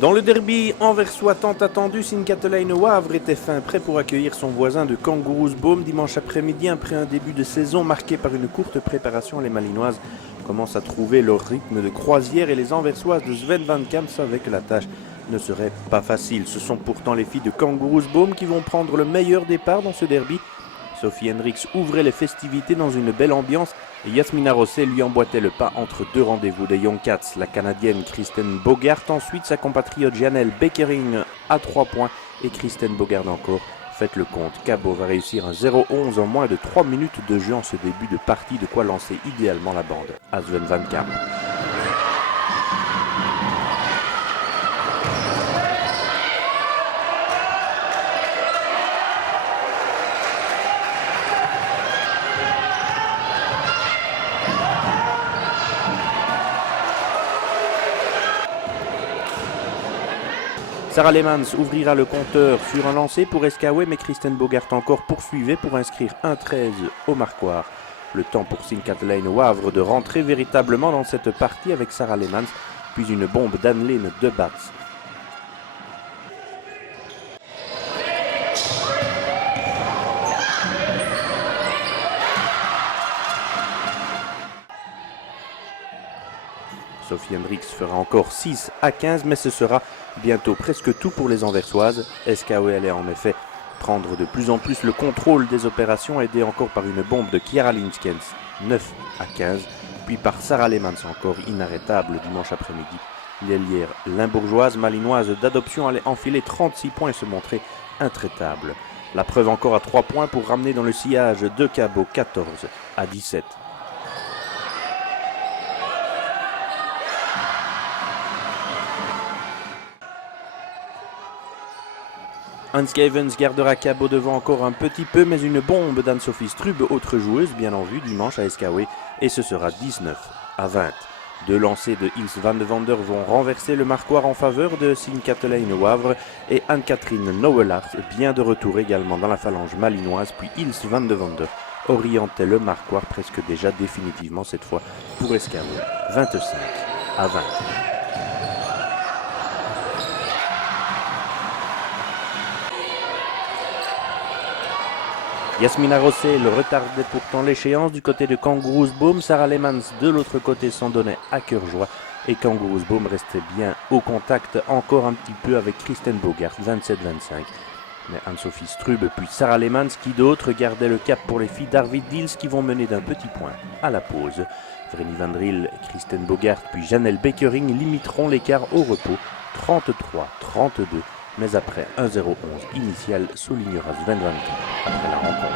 Dans le derby anversois tant attendu, Sint-Katelijne Wavre était fin prêt pour accueillir son voisin de Kangourous-Boom dimanche après-midi après un début de saison marqué par une courte préparation. Les Malinoises commencent à trouver leur rythme de croisière et les Anversoises de Sven Van Kamp savaient que la tâche ne serait pas facile. Ce sont pourtant les filles de Kangourous-Boom qui vont prendre le meilleur départ dans ce derby. Sophie Hendricks ouvrait les festivités dans une belle ambiance et Yasmina Rosset lui emboîtait le pas entre deux rendez-vous des Young Cats. La Canadienne Kristen Bogart, ensuite sa compatriote Janelle Beckering à 3 points et Kristen Bogart encore. Faites le compte, Cabot va réussir un 0-11 en moins de 3 minutes de jeu en ce début de partie, de quoi lancer idéalement la bande à Sven Van Kamp. Sarah Lemans ouvrira le compteur sur un lancer pour Eskaway, mais Kristen Bogart encore poursuivait pour inscrire 1-13 au marquoir. Le temps pour Sint-Katelijne Wavre de rentrer véritablement dans cette partie avec Sarah Lemans, puis une bombe d'Anne-Lene de Bats. Sophie Hendricks fera encore 6-15, mais ce sera bientôt presque tout pour les Anversoises. Eskaway allait en effet prendre de plus en plus le contrôle des opérations, aidée encore par une bombe de Chiara Linskens, 9-15, puis par Sarah Lemans, encore inarrêtable dimanche après-midi. L'ailière limbourgeoise malinoise d'adoption allait enfiler 36 points et se montrer intraitable. La preuve encore à 3 points pour ramener dans le sillage de Cabot 14-17. Hans Evans gardera Cabot devant encore un petit peu, mais une bombe d'Anne-Sophie Strub, autre joueuse bien en vue dimanche à Eskaway, et ce sera 19-20. Deux lancers de Ilse van de Vander vont renverser le marquoir en faveur de Sint-Katelijne Wavre et Anne-Catherine Nouwelaert, bien de retour également dans la phalange malinoise, puis Ilse van de Vander orientait le marquoir presque déjà définitivement cette fois pour Eskaway, 25-20. Yasmina Rosset le retardait pourtant l'échéance du côté de Kangourous-Boom. Sarah Lemans de l'autre côté s'en donnait à cœur joie et Kangourous-Boom restait bien au contact encore un petit peu avec Kristen Bogart, 27-25. Mais Anne-Sophie Strub puis Sarah Lemans qui d'autres gardaient le cap pour les filles d'Arvid Dils qui vont mener d'un petit point à la pause. Vreni Van Driel, Kristen Bogart puis Janelle Beckering limiteront l'écart au repos, 33-32. Mais après 1-0-11 initial, soulignera Sven Van Kamp après la rencontre.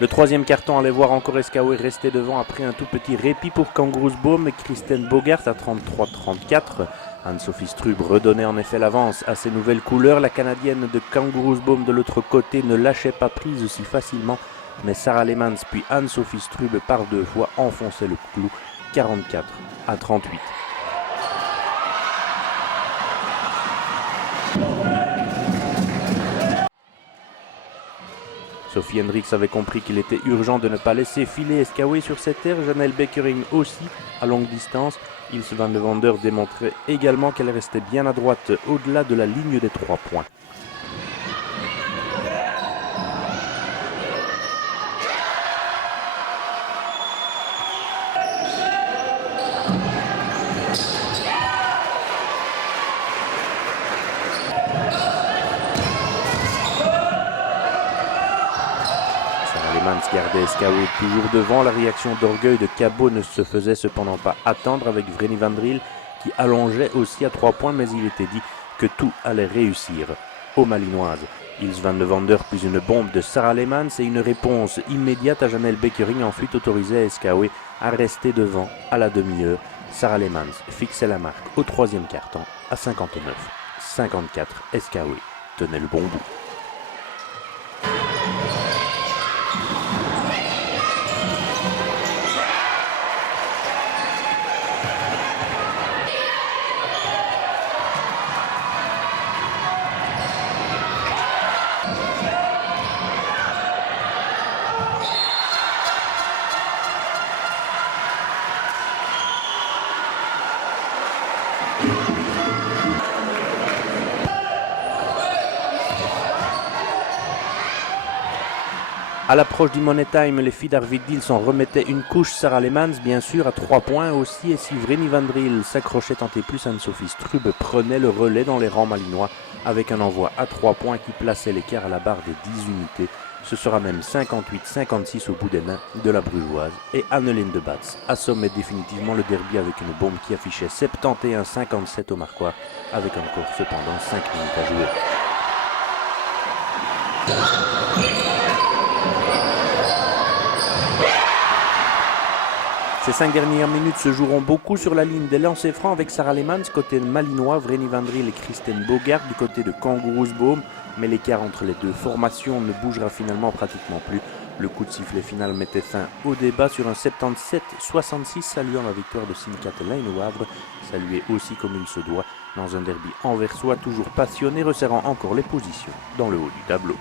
Le troisième carton allait voir encore Eskaway rester devant après un tout petit répit pour Kangourous-Boom et Kristen Bogart à 33-34. Anne-Sophie Strub redonnait en effet l'avance à ses nouvelles couleurs. La Canadienne de Kangourous-Boom de l'autre côté ne lâchait pas prise aussi facilement, mais Sarah Lemans puis Anne-Sophie Strub par deux fois enfonçaient le clou, 44-38. Sophie Hendricks avait compris qu'il était urgent de ne pas laisser filer Eskaway sur cette terre. Janelle Beckering aussi, à longue distance. Ilse van de Vander démontrait également qu'elle restait bien à droite, au-delà de la ligne des 3 points. Gardait Eskaway toujours devant. La réaction d'orgueil de Cabot ne se faisait cependant pas attendre avec Vreni Van Driel qui allongeait aussi à 3 points, mais il était dit que tout allait réussir aux Malinoises. Ils Van de Vander puis une bombe de Sarah Lehmans et une réponse immédiate à Janelle Beckering ensuite autorisait Eskaoué à rester devant à la demi-heure. Sarah Lehmans fixait la marque au troisième quart-temps à 59-54. Eskaoué tenait le bon bout. À l'approche du Money Time, les filles d'Arvidsjaur s'en remettaient une couche. Sarah Lehmans, bien sûr, à 3 points aussi. Et si Vreni Van Driel s'accrochait tant et plus, Anne-Sophie Strub prenait le relais dans les rangs malinois avec un envoi à 3 points qui plaçait l'écart à la barre des 10 unités. Ce sera même 58-56 au bout des mains de la Brugeoise. Et Annelien de Batz assommait définitivement le derby avec une bombe qui affichait 71-57 au marquoir, avec encore cependant 5 minutes à jouer. Ces 5 dernières minutes se joueront beaucoup sur la ligne des lancers francs avec Sarah Lehmans côté malinois, Vreni Van Driel et Kristen Bogart du côté de Kangaroos-Boom, mais l'écart entre les deux formations ne bougera finalement pratiquement plus. Le coup de sifflet final mettait fin au débat sur un 77-66 saluant la victoire de Signe Katelaine au Havre, salué aussi comme il se doit dans un derby anversois toujours passionné resserrant encore les positions dans le haut du tableau.